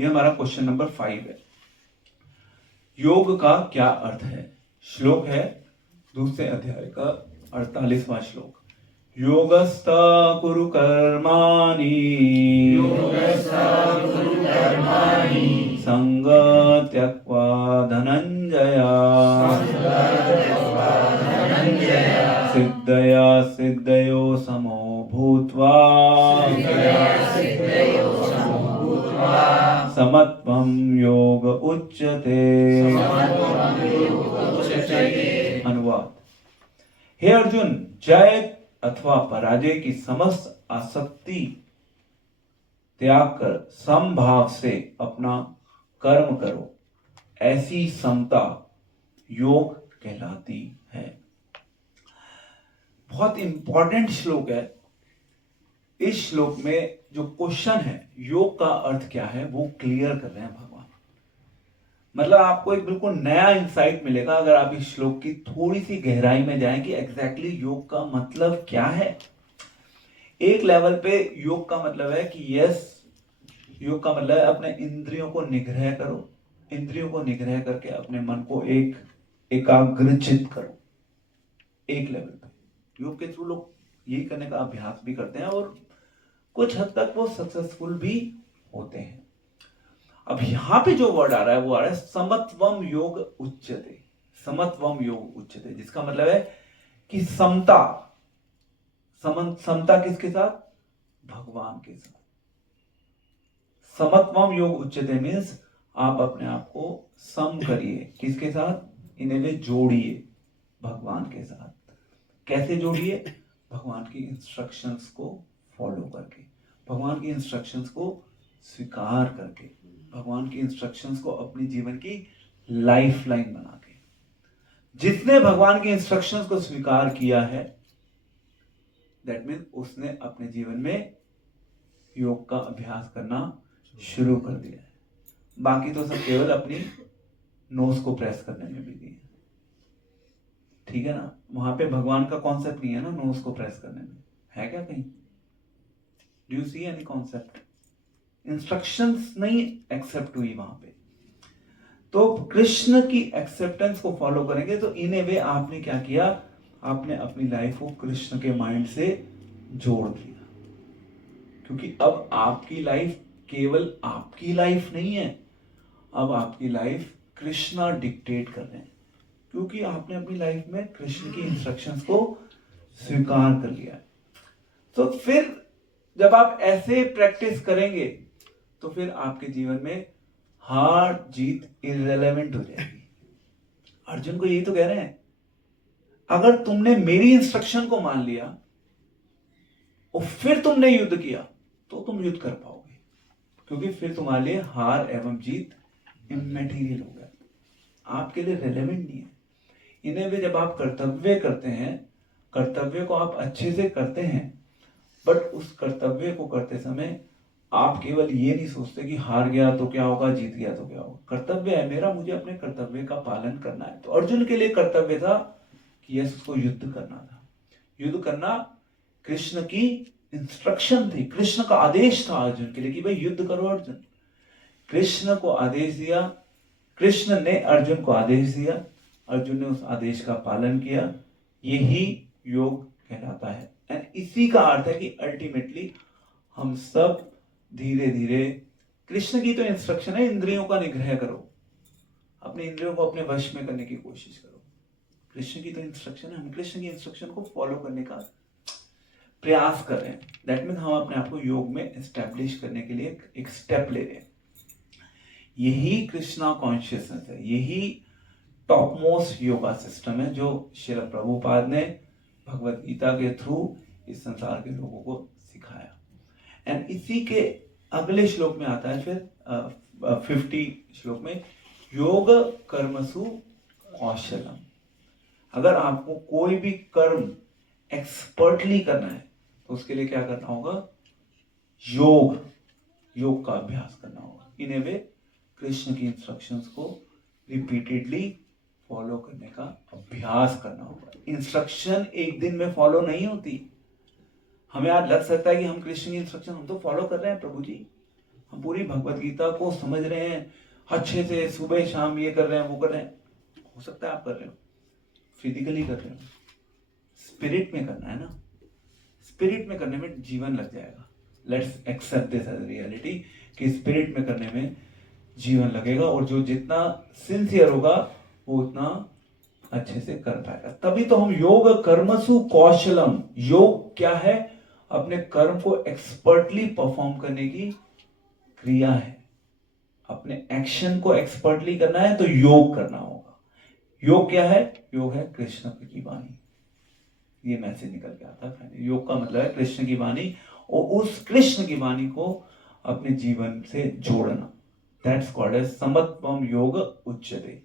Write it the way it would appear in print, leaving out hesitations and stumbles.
ये हमारा question number 5 है। योग का क्या अर्थ है? श्लोक है दूसरे अध्याय का 48वां श्लोक। योगस्थ कुरु कर्माणि संग त्यक्त्वा धनंजया सिद्धया सिद्धयो समो भूत्वा समत्वं योग उच्यते। अनुवाद। हे अर्जुन, जय अथवा पराजय की समस्त आसक्ति त्याग कर समभाव से अपना कर्म करो, ऐसी समता योग कहलाती है। बहुत इंपॉर्टेंट श्लोक है। इस श्लोक में जो क्वेश्चन है योग का अर्थ क्या है वो क्लियर कर रहे हैं भगवान। मतलब आपको एक बिल्कुल नया इंसाइट मिलेगा अगर आप इस श्लोक की थोड़ी सी गहराई में जाएं कि एग्जैक्टली योग का मतलब क्या है। एक लेवल पे योग का मतलब है कि योग का मतलब है अपने इंद्रियों को निग्रह करो, इंद्रियों को निग्रह करके अपने मन को एकाग्रचित करो। एक लेवल पे योग के थ्रू लोग यही करने का अभ्यास भी करते हैं और कुछ हद तक वो सक्सेसफुल भी होते हैं। अब यहां पे जो वर्ड आ रहा है वो आ रहा है समत्वम योग उच्यते। समत्वम योग उच्यते जिसका मतलब है कि समता। समता किसके साथ? भगवान के साथ। समत्वम योग उच्यते मीन्स आप अपने आप को सम करिए। किसके साथ? इन्हें जोड़िए भगवान के साथ। कैसे जोड़िए? भगवान की इंस्ट्रक्शंस को फॉलो करके, भगवान की इंस्ट्रक्शंस को स्वीकार करके, भगवान की इंस्ट्रक्शंस को अपनी जीवन की लाइफ लाइन बना के। जिसने भगवान की इंस्ट्रक्शंस को स्वीकार किया है दैट मीन उसने अपने जीवन में योग का अभ्यास करना शुरू कर दिया है। बाकी तो सब केवल अपनी नोज को प्रेस करने में बिजी है। ठीक है ना? वहां पे भगवान का कॉन्सेप्ट नहीं है ना नोज को प्रेस करने में, है क्या कहीं? Do you see any concept? Instructions नहीं एक्सेप्ट हुई वहां पे। तो कृष्ण की एक्सेप्टेंस को फॉलो करेंगे तो इन ए वे आपने क्या किया? आपने अपनी लाइफ को कृष्ण के माइंड से जोड़ दिया। क्योंकि अब आपकी लाइफ केवल आपकी लाइफ नहीं है, अब आपकी लाइफ कृष्णा डिक्टेट कर रहे हैं। क्योंकि आपने अपनी लाइफ में कृष्ण की इंस्ट्रक्शंस को स्वीकार कर लिया है। तो फिर जब आप ऐसे प्रैक्टिस करेंगे तो फिर आपके जीवन में हार जीत इररिलेवेंट हो जाएगी। अर्जुन को यही तो कह रहे हैं, अगर तुमने मेरी इंस्ट्रक्शन को मान लिया और फिर तुमने युद्ध किया तो तुम युद्ध कर पाओगे, क्योंकि फिर तुम्हारे लिए हार एवं जीत इमैटेरियल हो गया, आपके लिए रेलेवेंट नहीं है। इन्हें भी जब आप कर्तव्य करते हैं, कर्तव्य को आप अच्छे से करते हैं, बट उस कर्तव्य को करते समय आप केवल ये नहीं सोचते कि हार गया तो क्या होगा, जीत गया तो क्या होगा। कर्तव्य है मेरा, मुझे अपने कर्तव्य का पालन करना है। तो अर्जुन के लिए कर्तव्य था कि यस उसको युद्ध करना था। युद्ध करना कृष्ण की इंस्ट्रक्शन थी, कृष्ण का आदेश था अर्जुन के लिए कि भाई युद्ध करो अर्जुन। कृष्ण को आदेश दिया, कृष्ण ने अर्जुन को आदेश दिया, अर्जुन ने उस आदेश का पालन किया। यही योग कहलाता है। एंड इसी का अर्थ है कि अल्टीमेटली हम सब धीरे धीरे, कृष्ण की तो इंस्ट्रक्शन है इंद्रियों का निग्रह करो, अपने इंद्रियों को अपने वश में करने की कोशिश करो। कृष्ण की तो इंस्ट्रक्शन है, हम कृष्ण की इंस्ट्रक्शन को फॉलो करने का प्रयास कर रहे हैं। दैट मीन हम अपने आप को योग में एस्टैब्लिश करने के लिए एक स्टेप ले रहे हैं। यही कृष्णा कॉन्शियसनेस है, यही टॉप मोस्ट योगा सिस्टम है जो श्रील प्रभुपाद ने भगवत गीता के थ्रू इस संसार के लोगों को सिखाया। एंड इसी के अगले श्लोक में आता है फिर 50 श्लोक में योग कर्मसु कौशलम। अगर आपको कोई भी कर्म एक्सपर्टली करना है तो उसके लिए क्या करना होगा? योग का अभ्यास करना होगा। इन ए वे कृष्ण की इंस्ट्रक्शंस को रिपीटेडली फॉलो करने का अभ्यास करना होगा। इंस्ट्रक्शन एक दिन में फॉलो नहीं होती। हमें आज लग सकता है कि हम कृष्ण की इंस्ट्रक्शन हम तो फॉलो कर रहे हैं प्रभु जी, हम पूरी भगवत गीता को समझ रहे हैं अच्छे से, सुबह शाम ये कर रहे हैं वो कर रहे हैं, हो सकता है आप कर रहे हो, फिजिकली कर रहे हो, स्पिरिट में करना है ना, स्पिरिट में करने में जीवन लग जाएगा। Let's accept this as reality कि स्पिरिट में करने में जीवन लगेगा, और जो जितना सिंसियर होगा वो उतना अच्छे से कर पाएगा। तभी तो हम योग कर्मसु कौशलम, योग क्या है? अपने कर्म को एक्सपर्टली परफॉर्म करने की क्रिया है। अपने एक्शन को एक्सपर्टली करना है तो योग करना होगा। योग क्या है? योग है कृष्ण की वाणी। ये मैसेज निकल के आता है। योग का मतलब है कृष्ण की वाणी, और उस कृष्ण की वाणी को अपने जीवन से जोड़ना। दैट्स कॉल्ड एज समत्वम योग उच्यते।